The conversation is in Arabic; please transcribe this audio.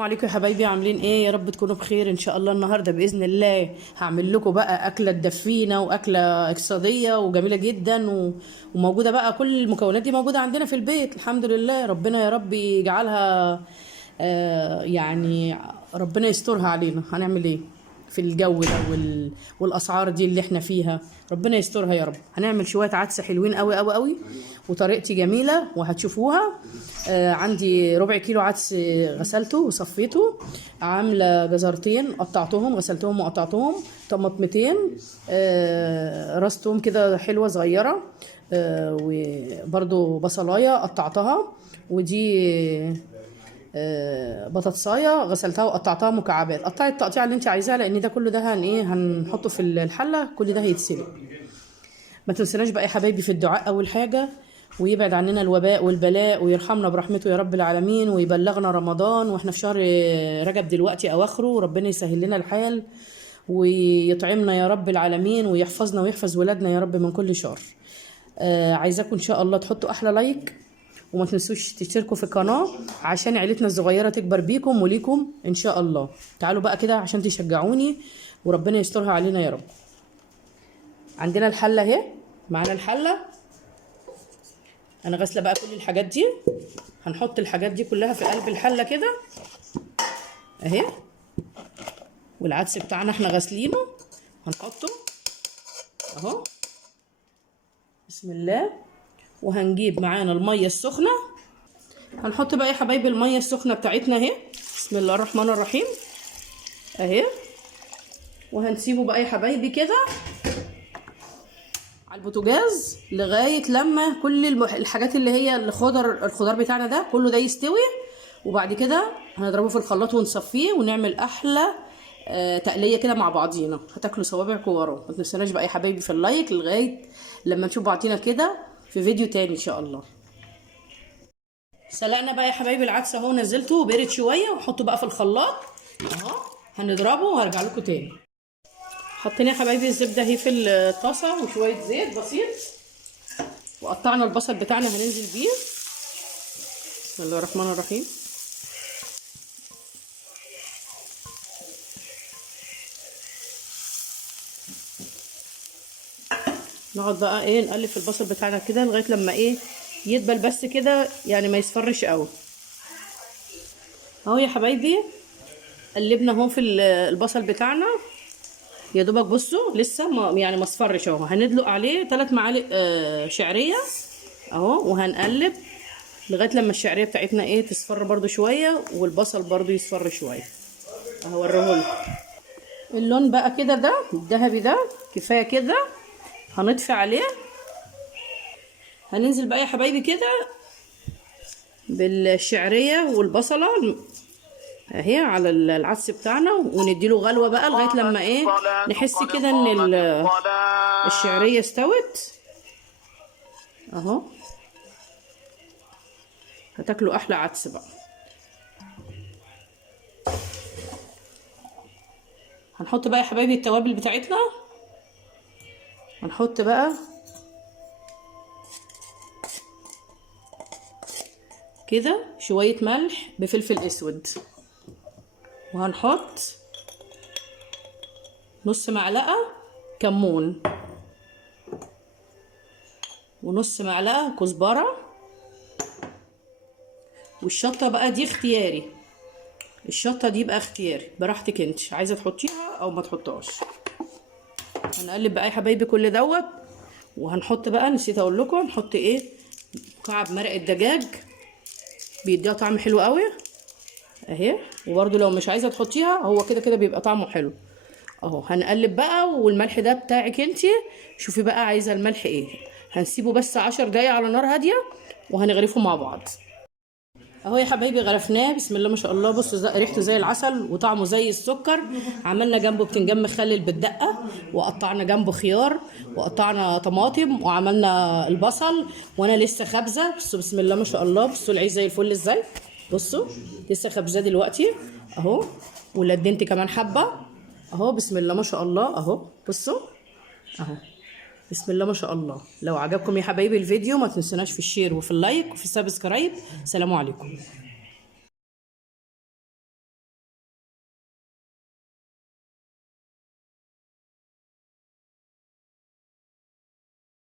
السلام عليكم يا حبايبي، عاملين ايه؟ يا رب تكونوا بخير ان شاء الله. النهارده باذن الله هعمل لكم بقى اكله تدفينا واكله اقتصاديه وجميله جدا وموجوده بقى. كل المكونات دي موجوده عندنا في البيت الحمد لله. ربنا يا رب يجعلها يعني ربنا يسترها علينا. هنعمل ايه في الجو ده والاسعار دي اللي احنا فيها؟ ربنا يسترها يا رب. هنعمل شويه عدس حلوين قوي قوي قوي وطريقتي جميله وهتشوفوها. عندي ربع كيلو عدس غسلته وصفيته. عامله جزرتين قطعتهم، غسلتهم وقطعتهم. طماطمتين، راس توم كده حلوه صغيره، وبرده بصلايه قطعتها. ودي بطاطسايه غسلتها وقطعتها مكعبات. قطعي التقطيع اللي انت عايزاه، لان ده كله ده هنحطه في الحله. كل ده هيتسلق. ما تنسناش بقى يا حبايبي في الدعاء اول حاجه، ويبعد عننا الوباء والبلاء ويرحمنا برحمته يا رب العالمين، ويبلغنا رمضان واحنا في شهر رجب دلوقتي اواخره، وربنا يسهل لنا الحال ويطعمنا يا رب العالمين، ويحفظنا ويحفظ ولادنا يا رب من كل شر. عايزاكم ان شاء الله تحطوا احلى لايك، وما تنسوش تشتركوا في القناه عشان عيلتنا الصغيره تكبر بيكم وليكم ان شاء الله. تعالوا بقى كده عشان تشجعوني وربنا يسترها علينا يا رب. عندنا الحله اهي، معانا الحله. انا غاسله بقى كل الحاجات دي. هنحط الحاجات دي كلها في قلب الحله كده اهي. والعدس بتاعنا احنا غاسلينه هنحطه اهو. بسم الله. وهنجيب معانا الميه السخنه. هنحط بقى يا حبايبي الميه السخنه بتاعتنا اهي. بسم الله الرحمن الرحيم اهي. وهنسيبه بقى يا حبايبي كده على البوتاجاز لغايه لما كل الحاجات اللي هي الخضار بتاعنا ده كله ده يستوي. وبعد كده هنضربه في الخلاط ونصفيه ونعمل احلى تقليه كده مع بعضينا. هتاكلوا صوابعكم وراه. ما تنسوناش بقى يا حبايبي في اللايك لغايه لما نشوف بعضينا كده في فيديو تاني ان شاء الله. سلقنا بقى يا حبايبي العدس اهو، نزلته وبرد شويه، ونحطه بقى في الخلاط اهو. هنضربه وهرجع لكم تاني. حطينا يا حبايبي الزبده اهي في الطاسه وشويه زيت بسيط، وقطعنا البصل بتاعنا هننزل بيه. بسم الله الرحمن الرحيم. نقعد بقى ايه نقلب في البصل بتاعنا كده لغايه لما ايه يدبل بس كده، يعني ما يصفرش قوي اهو يا حبايبي. قلبنا اهو في البصل بتاعنا يا دوبك. بصوا لسه ما اصفرش اهو. هندلق عليه 3 معالق شعريه اهو، وهنقلب لغايه لما الشعريه بتاعتنا ايه تصفر برده شويه، والبصل برده يصفر شويه اهو. اوريهولكم اللون بقى كده ده الذهبي ده كفايه كده. هنطفي عليه. هننزل بقى يا حبايبي كده بالشعريه والبصله اهي على العدس بتاعنا، ونديله غلوه بقى لغايه لما ايه نحس كده ان الشعريه استوت اهو. هتاكلوا احلى عدس بقى. هنحط بقى يا حبايبي التوابل بتاعتنا. هنحط بقى كده شويه ملح بفلفل اسود، وهنحط نص معلقه كمون، ونص معلقه كزبره. والشطه بقى دي اختياري. الشطه دي بقى اختياري براحتك انت عايزه تحطيها او ما تحطهاش. هنقلب بقى يا حبايبي كل دوت. وهنحط بقى، نسيت اقول لكم، هنحط ايه مكعب مرق الدجاج بيديها طعم حلو قوي اهي. وبرده لو مش عايزه تحطيها هو كده كده بيبقى طعمه حلو اهو. هنقلب بقى، والملح ده بتاعك انت. شوفي بقى عايزه الملح ايه. هنسيبه بس 10 دقايق على نار هاديه وهنغرفه مع بعض اهو يا حبايبي. غرفناه بسم الله ما شاء الله. بصوا ريحته زي العسل وطعمه زي السكر. عملنا جنبه بتنجان مخلل بالدقه، وقطعنا جنبه خيار، وقطعنا طماطم، وعملنا البصل. وانا لسه خابزه. بصوا بسم الله ما شاء الله. بصوا العيش زي الفل ازاي. بصوا لسه خابزاه دلوقتي اهو. ولدنت كمان حبه اهو. بسم الله ما شاء الله اهو. بصوا اهو بسم الله ما شاء الله. لو عجبكم يا حبايبي الفيديو ما تنسوناش في الشير وفي اللايك وفي السبسكرايب. سلام عليكم.